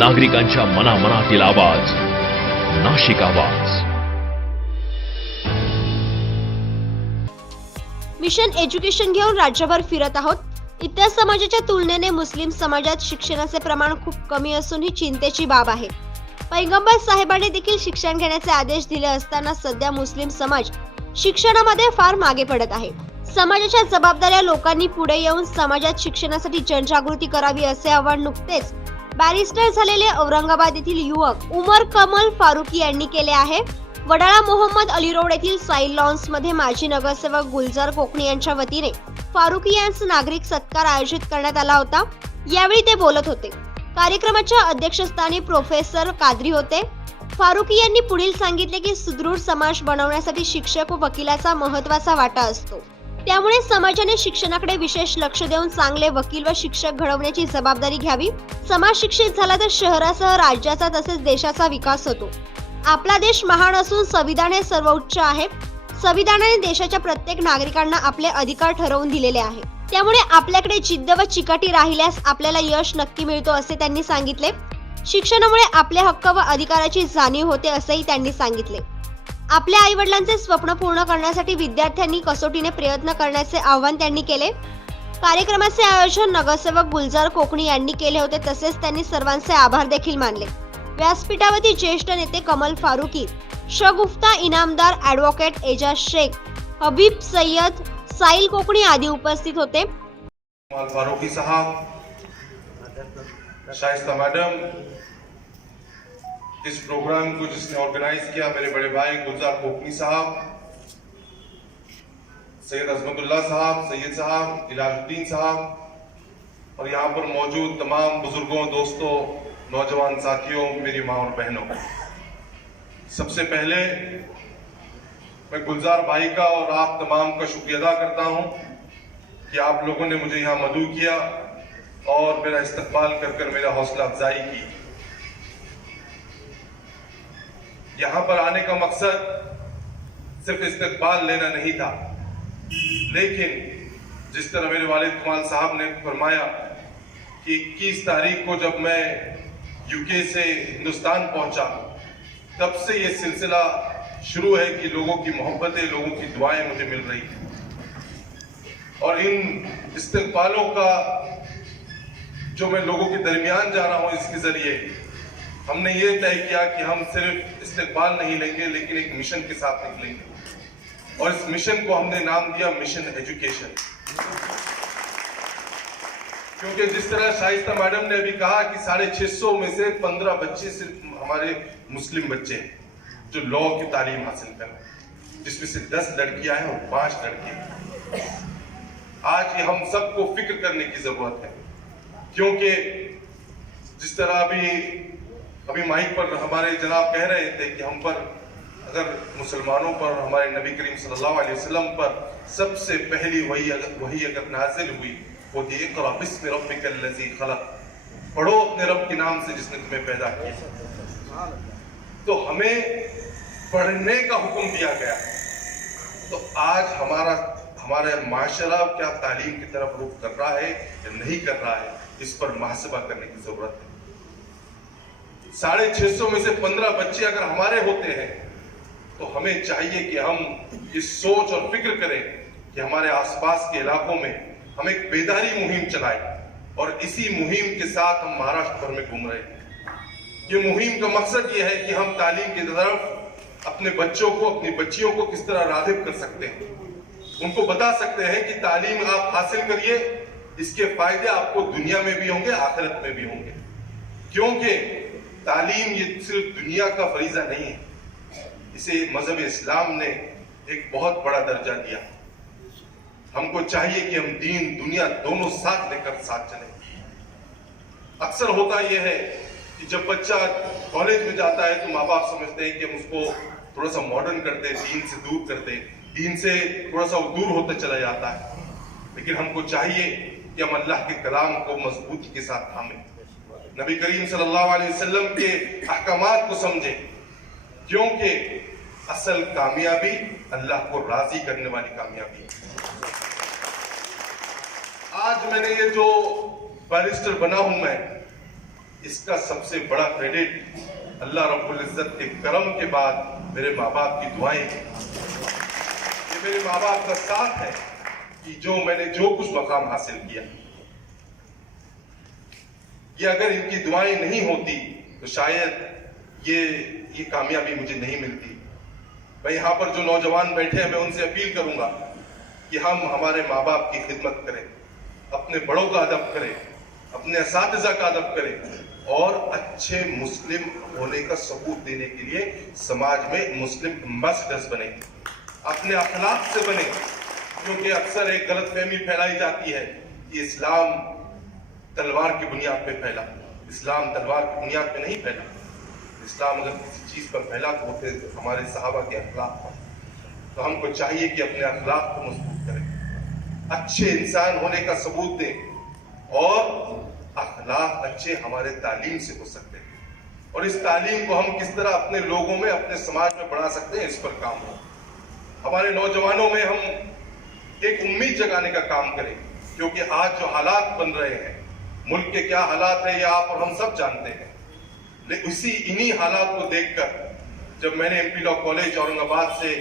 नागरिकांच्या मनामनातील आवाज, नाशिक आवाज. मिशन एज्युकेशन घेऊन राज्यभर फिरत आहोत. इतर समाजाच्या तुलनेने मुस्लिम समाजात शिक्षणाचे प्रमाण खूप कमी असून ही चिंतेची बाब आहे. पैगंबर साहेबांनी देखील शिक्षण घेण्याचे आदेश दिले असताना सध्या मुस्लिम समाज शिक्षणामध्ये फार मागे पडत आहे. समाजाच्या जबाबदाऱ्या लोकांनी पुढे येऊन समाजात शिक्षणासाठी जनजागृती करावी असे आवाहन नुकतेच बॅरिस्टर झालेले औरंगाबाद येथील युवक उमर कमल फारुकी यांनी केले आहे. वडाळा मोहम्मद अली रोड येथील साईल लॉन्स मध्ये माजी नगरसेवक गुलजार कोकणी यांच्या वतीने फारुकी यांचा नागरिक सत्कार आयोजित करण्यात आला होता. यावेळी ते बोलत होते. कार्यक्रमाच्या अध्यक्षस्थानी प्रोफेसर कादरी होते. फारुकी यांनी पुढील सांगितले की सुदृढ समाज बनवण्यासाठी शिक्षक व वकिलाचा महत्त्वाचा वाटा असतो. त्यामुळे समाजाने शिक्षणाकडे विशेष लक्ष देऊन चांगले वकील व शिक्षक घडवण्याची जबाबदारी घ्यावी. समाज शिक्षित झाला तर शहरासह राज्याचा तसेच देशाचा विकास होतो. आपला देश महान असून संविधान हे सर्वोच्च आहे. संविधानाने देशाच्या प्रत्येक नागरिकांना आपले अधिकार ठरवून दिलेले आहे. त्यामुळे आपल्याकडे जिद्द व चिकाटी राहिल्यास आपल्याला यश नक्की मिळतो असे त्यांनी सांगितले. शिक्षणामुळे आपले हक्क व अधिकाराची जाणीव होते असेही त्यांनी सांगितले. आपल्या आई वडिलांचे स्वप्न पूर्ण करण्यासाठी विद्यार्थ्यांनी कसोटीने प्रयत्न करण्याचे आवाहन त्यांनी केले. कार्यक्रमाचे आयोजन नगरसेवक गुलजार कोकणी यांनी केले होते. तसेच त्यांनी सर्वांचे आभार देखील मानले. व्यासपीठावरती ज्येष्ठ नेते कमल फारुकी, शगुफ्ता इनामदार, ॲडव्होकेट एजाज शेख, हबीब सय्यद, साईल कोकणी आदी उपस्थित होते. फारूकी साहब, शाइस्ता मैडम, इस प्रोग्राम को जिसने ऑर्गेनाइज किया मेरे बड़े भाई गुलजार कोकनी साहब, सैयद अजमतुल्लाह साहब, सैयद साहब, इलाजुद्दीन साहब और यहाँ पर मौजूद तमाम बुजुर्गों, दोस्तों, नौजवान साथियों, मेरी माँ और बहनों, सबसे पहले मैं गुलजार भाई का और आप तमाम का शुक्रिया अदा करता हूँ कि आप लोगों ने मुझे यहाँ मदऊ किया और मेरा इस्तकबाल कर मेरा हौसला अफजाई की. यहाँ पर आने का मकसद सिर्फ इस्तकबाल लेना नहीं था, लेकिन जिस तरह मेरे वालिद कमाल साहब ने फरमाया कि 21 तारीख को जब मैं यूके से हिंदुस्तान पहुंचा तब से ये सिलसिला शुरू है कि लोगों की मोहब्बतें, लोगों की दुआएं मुझे मिल रही हैं और इन इस्तकबालों का जो मैं लोगों के दरमियान जा रहा हूं, इसके जरिए हमने ये तय किया कि हम सिर्फ इस्तकबाल नहीं लेंगे लेकिन एक मिशन के साथ निकलेंगे और इस मिशन को हमने नाम दिया मिशन एजुकेशन. क्योंकि जिस तरह शाइस्ता मैडम ने अभी कहा कि 650 में से 15 बच्चे सिर्फ हमारे मुस्लिम बच्चे हैं जो लॉ की तालीम हासिल कर रहे हैं, जिसमें से 10 लड़कियां हैं और 5 लड़के. आज ये हम सबको फिक्र करने की जरूरत है, क्योंकि जिस तरह अभी माइक पर हमारे जनाब कह रहे थे कि हम पर अगर मुसलमानों पर हमारे नबी करीम सल्लल्लाहु अलैहि वसल्लम पर सबसे पहली वही अगर नाजिल हुई वो थी इक़रा बिस्मि रब्बिकल लज़ी खलक़, पढ़ो अपने रब के नाम से जिसने तुम्हें पैदा किया. तो हमें पढ़ने का हुक्म दिया गया. तो आज हमारा माशरा क्या तालीम की तरफ रुख कर रहा है या नहीं कर रहा है, इस पर मुहासबा करने की जरूरत है. 650 में से 15 बच्चे अगर हमारे होते हैं तो हमें चाहिए कि हम इस सोच और फिक्र करें कि हमारे आसपास के इलाकों में हम एक बेदारी मुहिम चलाएं और इसी मुहिम के साथ हम महाराष्ट्र भर में घूम रहे हैं. ये मुहिम का मकसद ये है कि हम तालीम की तरफ अपने बच्चों को, अपनी बच्चियों को किस तरह राग़िब कर सकते हैं. उनको बता सकते हैं कि तालीम आप हासिल करिए, इसके फायदे आपको दुनिया में भी होंगे, आखिरत में भी होंगे. क्योंकि तालीम ये सिर्फ दुनिया का फरीजा नहीं है, इसे मजहब इस्लाम ने एक बहुत बड़ा दर्जा दिया. हमको चाहिए कि हम दीन दुनिया दोनों साथ लेकर साथ चलें. अक्सर होता यह है कि जब बच्चा कॉलेज में जाता है तो माँ बाप समझते हैं कि हम उसको थोड़ा सा मॉडर्न कर दें, दीन से दूर कर दें, दीन से थोड़ा सा दूर होता चला जाता है. लेकिन हमको चाहिए कि हम अल्लाह के कलाम को मजबूती के साथ थामें, नबी करीम सल्लल्लाहु अलैहि वसल्लम के अहकामात को समझें, क्योंकि असल कामयाबी अल्लाह को राजी करने वाली कामयाबी. आज मैंने ये जो बैरिस्टर बना हूं मैं, اس کا سب سے بڑا کریڈٹ اللہ رب العزت کے کرم کے بعد میرے ماں باپ کی دعائیں ہیں. یہ میرے ماں باپ کا ساتھ ہے کہ جو میں نے جو کچھ مقام حاصل کیا. یہ اگر ان کی دعائیں نہیں ہوتی تو شاید یہ کامیابی مجھے نہیں ملتی. میں یہاں پر جو نوجوان بیٹھے ہیں میں ان سے اپیل کروں گا کہ ہم ہمارے ماں باپ کی خدمت کریں, اپنے بڑوں کا ادب کریں, اپنے اساتذہ کا ادب کریں اور اچھے مسلم ہونے کا ثبوت دینے کے لیے سماج میں مسلم ایمبیسڈرز بنیں, اپنے اخلاق سے بنیں. کیونکہ اکثر ایک غلط فہمی پھیلائی جاتی ہے کہ اسلام تلوار کی بنیاد پہ پھیلا. اسلام تلوار کی بنیاد پہ نہیں پھیلا. اسلام اگر کسی چیز پر پھیلا تو وہ تھے ہمارے صحابہ کے اخلاق پر. تو ہم کو چاہیے کہ اپنے اخلاق کو مضبوط کریں, اچھے انسان ہونے کا ثبوت دیں, اور اخلاق اچھے ہمارے تعلیم سے ہو سکتے ہیں. اور اس تعلیم کو ہم کس طرح اپنے لوگوں میں, اپنے سماج میں بڑھا سکتے ہیں, اس پر کام ہو. ہمارے نوجوانوں میں ہم ایک امید جگانے کا کام کریں, کیونکہ آج جو حالات بن رہے ہیں, ملک کے کیا حالات ہیں یہ آپ اور ہم سب جانتے ہیں. لیکن انہی حالات کو دیکھ کر جب میں نے MP لاء کالج اورنگ آباد سے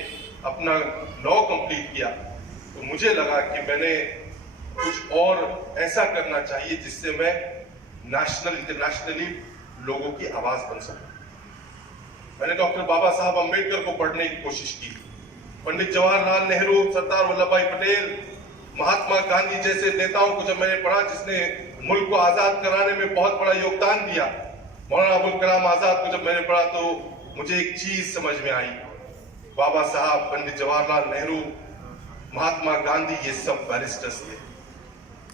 اپنا لاء کمپلیٹ کیا تو مجھے لگا کہ میں نے کچھ اور ایسا کرنا چاہیے جس سے میں نیشنل انٹرنیشنلی لوگوں کی آواز بن سکوں. میں نے ڈاکٹر بابا صاحب امبیڈکر کو پڑھنے کی کوشش کی, پنڈت جواہر لال نہرو, سردار ولبھ بھائی پٹیل, مہاتما گاندھی جیسے نیتاؤں کو جب میں نے پڑھا جس نے ملک کو آزاد کرانے میں بہت بڑا یوگدان دیا, مولانا ابوالکلام آزاد کو جب میں نے پڑھا تو مجھے ایک چیز سمجھ میں آئی. بابا صاحب, پنڈت جواہر لال نہرو, مہاتما گاندھی یہ سب بیرسٹرز تھے,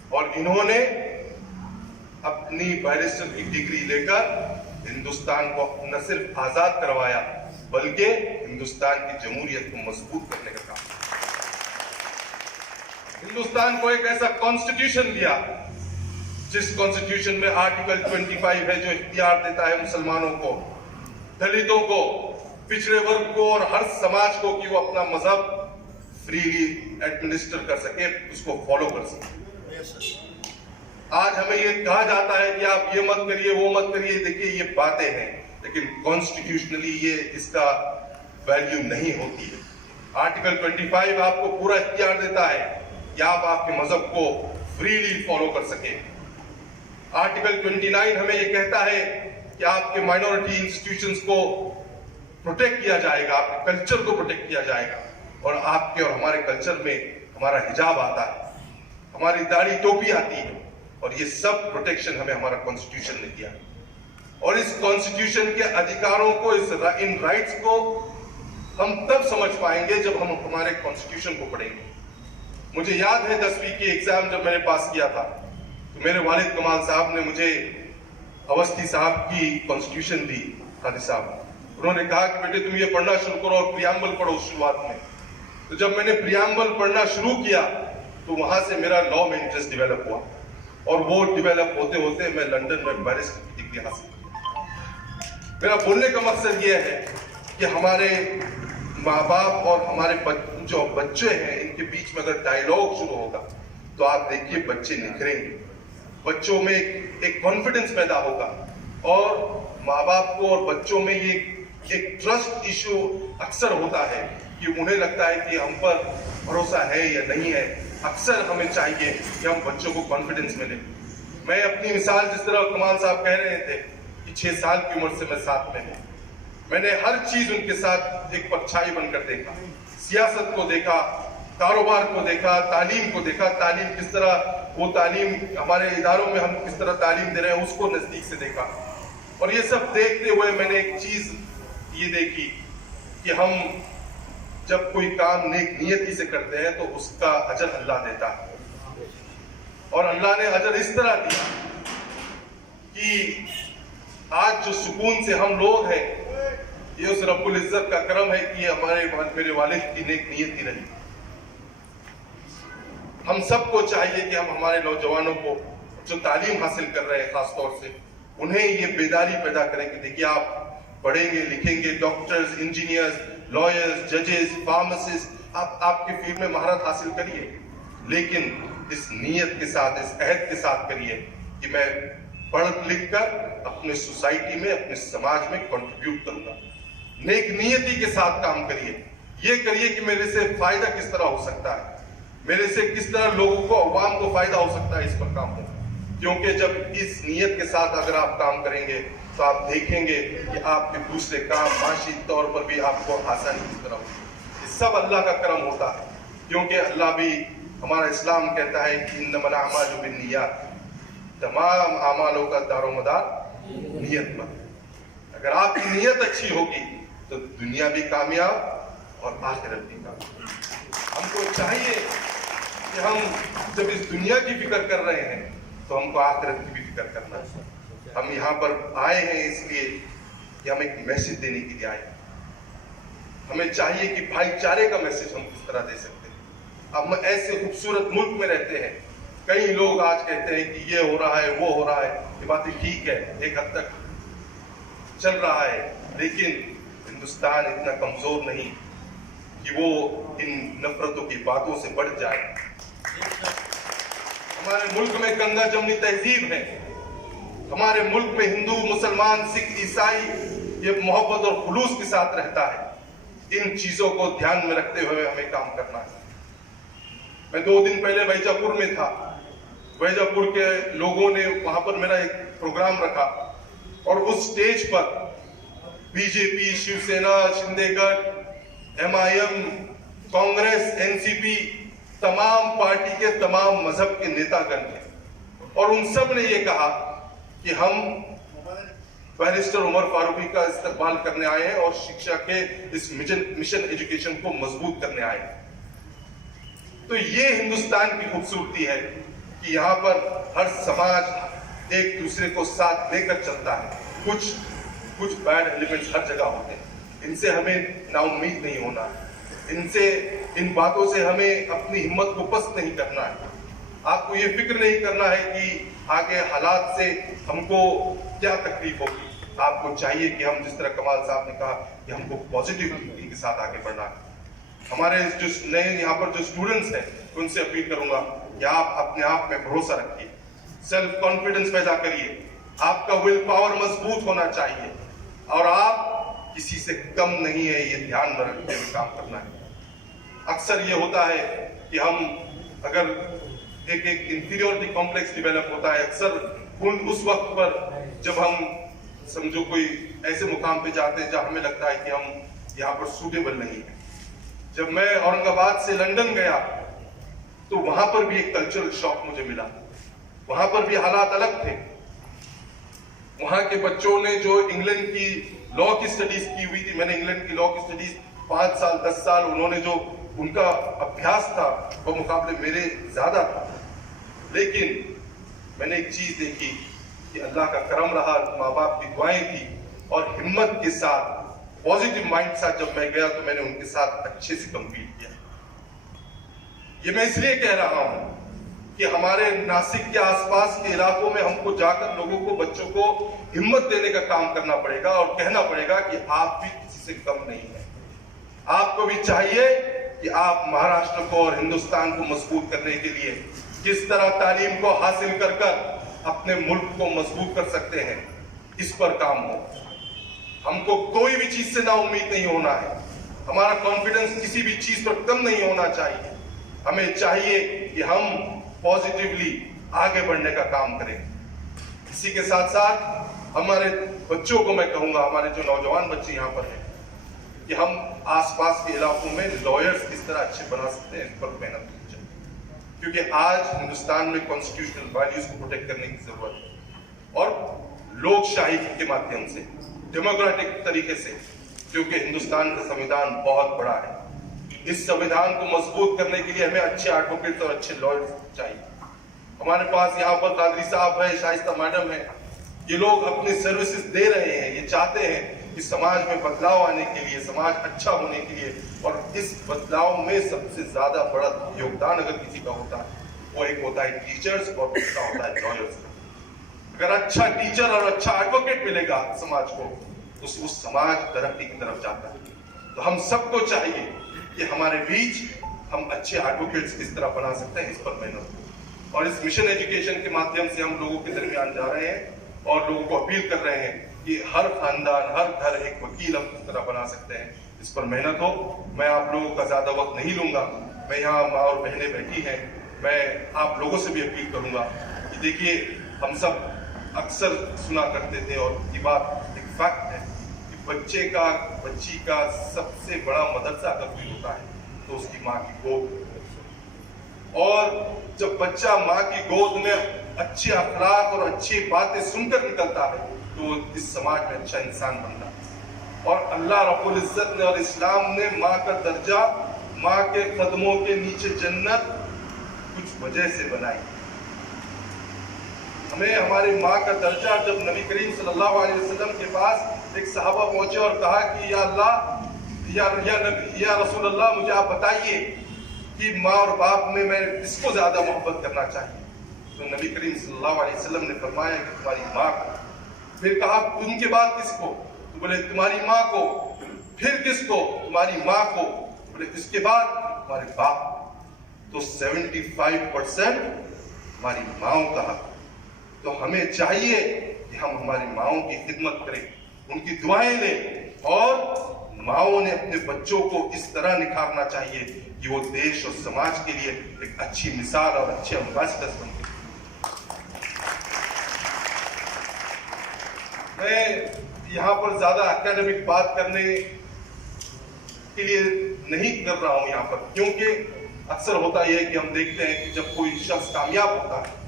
اور انہوں نے اپنی بیرسٹر کی ڈگری لے کر ہندوستان کو نہ صرف آزاد کروایا بلکہ ہندوستان کی جمہوریت کو مضبوط کرنے کا کام کیا. ہندوستان کو ایک ایسا کانسٹیٹیوشن دیا جس کانسٹیٹیوشن میں آرٹیکل 25 ہے جو اختیار دیتا ہے مسلمانوں کو, دلتوں کو, پچھڑے ورگ کو اور ہر سماج کو کہ وہ اپنا مذہب فریلی ایڈمنسٹر کر سکے, اس کو فالو کر سکے. آج ہمیں یہ کہا جاتا ہے کہ آپ یہ مت کریے وہ مت کریے. دیکھیے یہ باتیں ہیں لیکن کانسٹیٹیوشنلی یہ اس کا ویلیو نہیں ہوتی ہے. آرٹیکل 25 آپ کو پورا اختیار دیتا ہے کہ آپ آپ کے مذہب کو فریلی فالو کر سکیں. آرٹیکل 29 ہمیں یہ کہتا ہے کہ آپ کے مائنورٹی انسٹیٹیوشنز کو پروٹیکٹ کیا جائے گا, آپ کے کلچر کو پروٹیکٹ کیا جائے گا, اور آپ کے اور ہمارے کلچر میں ہمارا حجاب آتا ہے, ہماری داڑھی ٹوپی آتی ہے, اور یہ سب پروٹیکشن ہمیں ہمارا کانسٹیٹیوشن نے دیا. اور اس کانسٹیٹیوشن کے ادھیکاروں کو, ان رائٹس کو ہم تب سمجھ پائیں گے جب ہم ہمارے کانسٹیٹیوشن کو پڑھیں گے. مجھے یاد ہے 10ویں کی ایگزام جب میں نے پاس کیا تھا تو میرے والد کمال صاحب نے مجھے اوسطی صاحب کی کانسٹیٹیوشن دی. قاضی صاحب انہوں نے کہا کہ بیٹے تم یہ پڑھنا شروع کرو اور پریامبل پڑھو شروعات میں. تو جب میں نے پریامبل پڑھنا شروع کیا تو وہاں سے میرا لاء میں انٹرسٹ ڈیولپ ہوا, اور وہ ڈیولپ ہوتے ہوتے میں لندن میں بیرسٹر کی ڈگری حاصل کی. میرا بولنے کا مقصد یہ ہے کہ ہمارے ماں باپ اور ہمارے جو بچے ہیں ان کے بیچ میں اگر ڈائیلاگ شروع ہوگا تو آپ دیکھیے بچے نکھریں گے, بچوں میں ایک کانفیڈنس پیدا ہوگا, اور ماں باپ کو اور بچوں میں یہ ایک ٹرسٹ ایشو اکثر ہوتا ہے کہ انہیں لگتا ہے کہ ہم پر بھروسہ ہے یا نہیں ہے. اکثر ہمیں چاہیے کہ ہم بچوں کو کانفیڈنس ملے. میں اپنی مثال جس طرح کمال صاحب کہہ رہے تھے کہ 6 سال کی عمر سے میں ساتھ میں ہوں, میں نے ہر چیز ان کے ساتھ ایک پرچھائی بن کر دیکھا. سیاست کو دیکھا, کاروبار کو دیکھا, تعلیم کو دیکھا, تعلیم کس طرح وہ تعلیم ہمارے اداروں میں ہم کس طرح تعلیم دے رہے ہیں اس کو نزدیک سے دیکھا. اور یہ سب دیکھتے ہوئے میں نے ایک چیز یہ دیکھی کہ ہم جب کوئی کام نیک نیتی سے کرتے ہیں تو اس کا اجر اللہ دیتا ہے, اور اللہ نے اجر اس طرح دیا کہ آج جو سکون سے ہم لوگ ہیں یہ اس رب العزت کا کرم ہے کہ میرے والد کی نیک نیتی رہی. ہم سب کو چاہیے کہ ہم ہمارے نوجوانوں کو جو تعلیم حاصل کر رہے ہیں خاص طور سے انہیں یہ بیداری پیدا کریں کہ دیکھیے آپ پڑھیں گے لکھیں گے, ڈاکٹرز, انجینئرز, لائرز, ججز, فارماسسٹ, آپ کے فیلڈ میں مہارت حاصل کریے, لیکن اس نیت کے ساتھ, اس عہد کے ساتھ کریے کہ میں पढ़ लिख कर अपने सोसाइटी में, अपने समाज में कंट्रीब्यूट करूंगा। नेक नियति के साथ काम करिए, ये करिए कि मेरे से फायदा किस तरह हो सकता है, मेरे से किस तरह लोगों को, अवाम को फायदा हो सकता है, इस पर काम हो। क्योंकि जब इस नियत के साथ अगर आप काम करेंगे तो आप देखेंगे कि आपके दूसरे काम माशी तौर पर भी आपको आसानी की तरह होगी। ये सब अल्लाह का करम होता है, क्योंकि अल्लाह भी, हमारा इस्लाम कहता है कि इन्नमल अमालु बिन्नियात, तमाम अमालों का दारोमदार नियत पर। अगर आपकी नियत अच्छी होगी तो दुनिया भी कामयाब और आखिरत भी कामयाब। हमको चाहिए कि हम जब इस दुनिया की फिक्र कर रहे हैं तो हमको आखिरत की भी फिक्र करना है। हम यहाँ पर आए हैं इसलिए कि हम एक मैसेज देने के लिए आए हैं। हमें चाहिए कि भाईचारे का मैसेज हम किस तरह दे सकते हैं। अब हम ऐसे खूबसूरत मुल्क में रहते हैं, कई लोग आज कहते हैं कि ये हो रहा है, वो हो रहा है, ये बातें ठीक है, एक हद तक चल रहा है, लेकिन हिंदुस्तान इतना कमजोर नहीं कि वो इन नफरतों की बातों से बढ़ जाए। हमारे मुल्क में गंगा जमनी तहजीब है, हमारे मुल्क में हिंदू, मुसलमान, सिख, ईसाई ये मोहब्बत और खुलूस के साथ रहता है। इन चीजों को ध्यान में रखते हुए हमें काम करना है। मैं 2 दिन पहले वैजापुर में था। वैजापुर के लोगों ने वहां पर मेरा एक प्रोग्राम रखा और उस स्टेज पर BJP, Shiv Sena, शिंदेगढ़, MIM, Congress, NCP, तमाम पार्टी के तमाम मजहब के नेतागण थे और उन सब ने ये कहा कि हम बैरिस्टर उमर फारूकी का इस्तेमाल करने आए हैं और शिक्षा के इस मिशन एजुकेशन को मजबूत करने आए हैं। तो ये हिंदुस्तान की खूबसूरती है कि यहाँ पर हर समाज एक दूसरे को साथ लेकर चलता है। कुछ बैड एलिमेंट्स हर जगह होते हैं, इनसे हमें नाउम्मीद नहीं होना, इन बातों से हमें अपनी हिम्मत को पस्त नहीं करना है। आपको ये फिक्र नहीं करना है कि आगे हालात से हमको क्या तकलीफ होगी। आपको चाहिए कि हम, जिस तरह कमाल साहब ने कहा, कि हमको पॉजिटिव थिंकिंग के साथ आगे बढ़ना है। हमारे जो नए यहाँ पर जो स्टूडेंट्स हैं उनसे अपील करूंगा कि आप अपने आप में भरोसा रखिए, सेल्फ कॉन्फिडेंस पैदा करिए, आपका विल पावर मजबूत होना चाहिए और आप किसी से कम नहीं है, ये ध्यान में रखते हुए काम करना है। अक्सर ये होता है कि हम अगर एक इंफीरियरिटी कॉम्प्लेक्स डेवलप होता है अक्सर उस वक्त पर जब हम समझो कोई ऐसे मुकाम पे जाते हैं जहां हमें लगता है कि हम यहाँ पर सूटेबल नहीं है। जब मैं औरंगाबाद से लंदन गया तो वहां पर भी एक कल्चरल शॉक मुझे मिला। वहां पर भी हालात अलग थे। वहां के बच्चों ने जो इंग्लैंड की लॉ की स्टडीज की हुई थी, मैंने इंग्लैंड की लॉ की स्टडीज 5 साल 10 साल उन्होंने जो उनका अभ्यास था वो मुकाबले मेरे ज्यादा था। लेकिन मैंने एक चीज देखी कि अल्लाह का करम रहा, माँ बाप की दुआएं थी और हिम्मत के साथ, पॉजिटिव माइंड के साथ जब मैं गया तो मैंने उनके साथ अच्छे से कंपीट किया। ये मैं इसलिए कह रहा हूं कि हमारे नासिक के आसपास के इलाकों में हमको जाकर लोगों को, बच्चों को हिम्मत देने का काम करना पड़ेगा और कहना पड़ेगा कि आप भी किसी से कम नहीं है। आपको भी चाहिए कि आप महाराष्ट्र को और हिंदुस्तान को मजबूत करने के लिए किस तरह तालीम को हासिल कर अपने मुल्क को मजबूत कर सकते हैं, इस पर काम हो। हमको कोई भी चीज से ना उम्मीद नहीं होना है। हमारा कॉन्फिडेंस किसी भी चीज पर कम नहीं होना चाहिए। हमें चाहिए कि हम पॉजिटिवली आगे बढ़ने का काम करें। इसी के साथ साथ हमारे बच्चों को मैं कहूंगा, हमारे जो नौजवान बच्चे यहाँ पर हैं, कि हम आसपास के इलाकों में लॉयर्स किस तरह अच्छे बना सकते हैं, इस पर मेहनत करनी चाहिए। क्योंकि आज हिंदुस्तान में कॉन्स्टिट्यूशनल वैल्यूज को प्रोटेक्ट करने की जरूरत है और लोकशाही के माध्यम से, डेमोक्रेटिक तरीके से, क्योंकि हिंदुस्तान का संविधान बहुत बड़ा है। इस संविधान को मजबूत करने के लिए हमें अच्छे एडवोकेट्स और अच्छे लॉयर्स चाहिए। हमारे पास यहाँ पर कादरी साहब है, शाइस्ता मैडम है, ये लोग अपनी सर्विसेज दे रहे हैं। ये चाहते हैं कि समाज में बदलाव आने के लिए, समाज अच्छा होने के लिए, और इस बदलाव में सबसे ज्यादा बड़ा योगदान अगर किसी का होता है वो एक होता है टीचर्स और दूसरा होता है लॉयर्स। अगर अच्छा टीचर और अच्छा एडवोकेट मिलेगा समाज को तो उस समाज तरक्की की तरफ जाता है। तो हम सबको चाहिए कि हमारे बीच हम अच्छे एडवोकेट्स किस तरह बना सकते हैं, इस पर मेहनत। और इस मिशन एजुकेशन के माध्यम से हम लोगों के दरमियान जा रहे हैं और लोगों को अपील कर रहे हैं कि हर खानदान, हर घर एक वकील हम किस तरह बना सकते हैं, इस पर मेहनत हो। मैं आप लोगों का ज़्यादा वक्त नहीं लूँगा। मैं यहाँ माँ और बहनें बैठी हैं, मैं आप लोगों से भी अपील करूँगा कि देखिए, हम सब अक्सर सुना करते थे और ये बात एक फैक्ट है कि बच्ची का सबसे बड़ा मदरसा अगर कोई होता है तो उसकी माँ की गोद। और जब बच्चा माँ की गोद में अच्छे अखलाक और अच्छी बातें सुनकर निकलता है तो इस समाज में अच्छा इंसान बनता है। और अल्लाह रब्बुल इज्जत ने और इस्लाम ने माँ का दर्जा, माँ के कदमों के नीचे जन्नत कुछ वजह से बनाई। हमें हमारी माँ का दर्जा, जब नबी करीम सल्लल्लाहु अलैहि वसल्लम के पास एक सहाबा पहुंचे और कहा कि या अल्लाह, या रसूल अल्लाह, मुझे आप बताइए कि माँ और बाप में मैं किसको ज्यादा मोहब्बत करना चाहिए। तो नबी करीम सल्लल्लाहु अलैहि वसल्लम ने फरमाया कि तुम्हारी माँ को। फिर कहा उनके बाद किसको? तो बोले तुम्हारी माँ को। फिर किसको? तुम्हारी माँ को। बोले इसके बाद तुम्हारे बाप। तो 75% हमारी माँओं का हक। तो हमें चाहिए कि हम हमारी माँओं की खिदमत करें, उनकी दुआएं लें, और माँओं ने अपने बच्चों को इस तरह निखारना चाहिए कि वो देश और समाज के लिए एक अच्छी मिसाल और अच्छे एम्बेसडर बने। मैं यहाँ पर ज्यादा एकेडमिक बात करने के लिए नहीं कर रहा हूँ यहाँ पर, क्योंकि अक्सर होता यह है कि हम देखते हैं कि जब कोई शख्स कामयाब होता है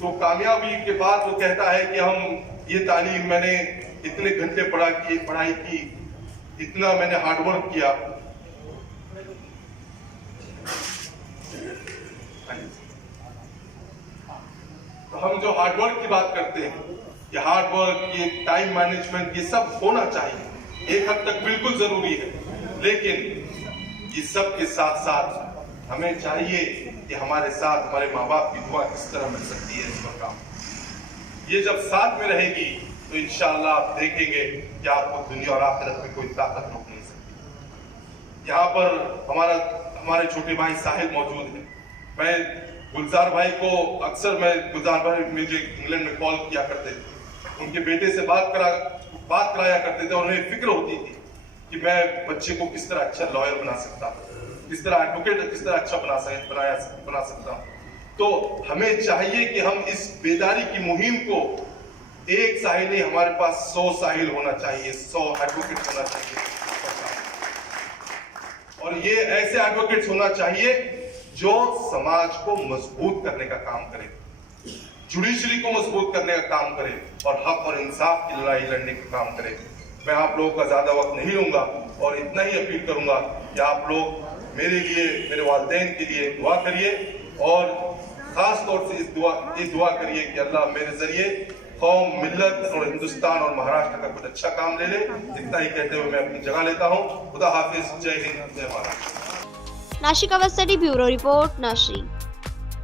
तो कामयाबी के बाद वो कहता है कि हम ये तालीम, मैंने इतने घंटे पढ़ाई की, इतना मैंने हार्डवर्क किया। तो हम जो हार्डवर्क की बात करते हैं, ये हार्डवर्क, ये टाइम मैनेजमेंट, ये सब होना चाहिए, एक हद तक बिल्कुल जरूरी है। लेकिन ये सब के साथ साथ हमें चाहिए कि हमारे साथ हमारे माँ बाप की दुआ किस तरह मिल सकती है इस पर काम। ये जब साथ में रहेगी तो इंशाअल्लाह आप देखेंगे कि आपको दुनिया और आखिरत में कोई ताकत रोक नहीं सकती। यहाँ पर हमारे छोटे भाई साहिल मौजूद है। मैं गुलजार भाई को गुलजार भाई मुझे इंग्लैंड में कॉल किया करते थे, उनके बेटे से बात कराया करते थे, और उन्हें फिक्र होती थी कि मैं बच्चे को किस तरह अच्छा लॉयर बना सकता हूँ, किस तरह एडवोकेट किस तरह अच्छा बना सकता हूँ। तो हमें चाहिए कि हम इस बेदारी की मुहिम को, एक साहिल नहीं, हमारे पास 100 साहिल होना चाहिए, 100 एडवोकेट होना चाहिए, और ये ऐसे एडवोकेट्स होना चाहिए जो समाज को मजबूत करने का काम करे, जुडिशरी को मजबूत करने का काम करे, और हक और इंसाफ की लड़ाई लड़ने का काम करे। मैं आप लोगों का ज्यादा वक्त नहीं लूंगा और इतना ही अपील करूंगा कि आप लोग मेरे लिए, मेरे वालिदैन के लिए दुआ करिए, और खास तौर से ये दुआ करिए कि अल्लाह मेरे जरिए कौम, मिल्लत और हिंदुस्तान और महाराष्ट्र का कुछ अच्छा काम ले ले। इतना ही कहते हुए मैं अपनी जगह लेता हूँ। खुदा हाफिज, जय हिंद, जय महाराष्ट्र। नाशिक आवाजसाठी ब्युरो रिपोर्ट, नाशिक।